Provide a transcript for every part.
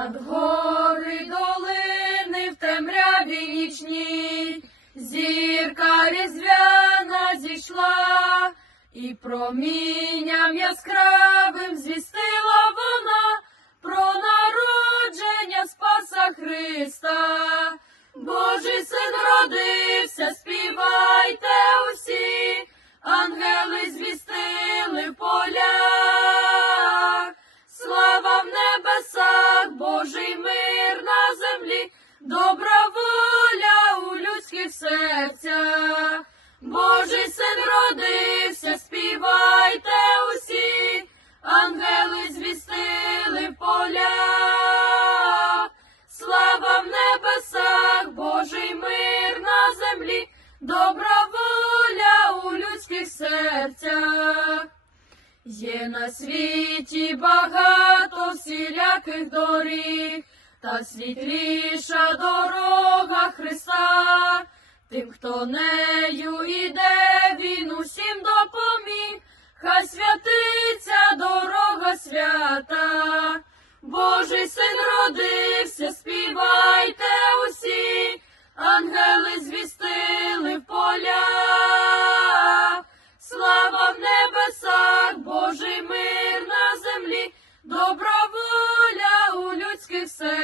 Над гори долини в темряві нічній, зірка різдвяна зійшла, і промінням яскравим звістила вона про народження Спаса Христа. Божий син родився, добра воля у людських серцях. Божий син родився, співайте усі, ангели звістили в полях. Слава в небесах, Божий мир на землі, добра воля у людських серцях. Є на світі багато всіляких доріг, та світліша дорога Христа. Тим, хто нею іде, він усім допоміг, хай святиться дорога свята. Божий син родився, співайте усі, ангели звістили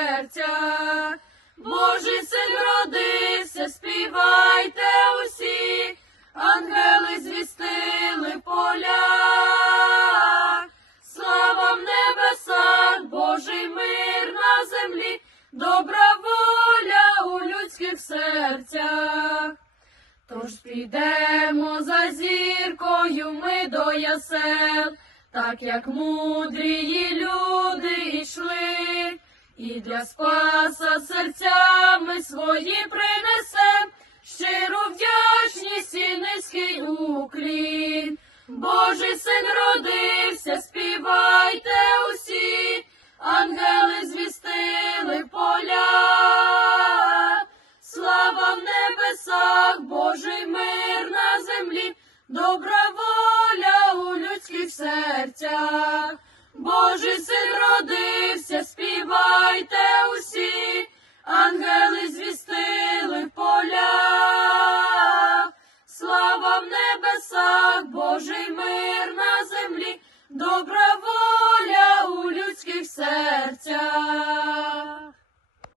серцях. Божий син родився, співайте усі, ангели звістили в полях. Слава в небесах, Божий мир на землі, добра воля у людських серцях. Тож підемо за зіркою ми до ясел, так як мудрії люди йшли, і для спаса серцями свої принесем, щиру вдячність і низький уклін. Божий син родився, співайте усі, ангели звістили поля, слава в небесах, Божий мир на землі, добра воля у людських серцях, Божий син родився, співайте. Божий мир на землі, добра.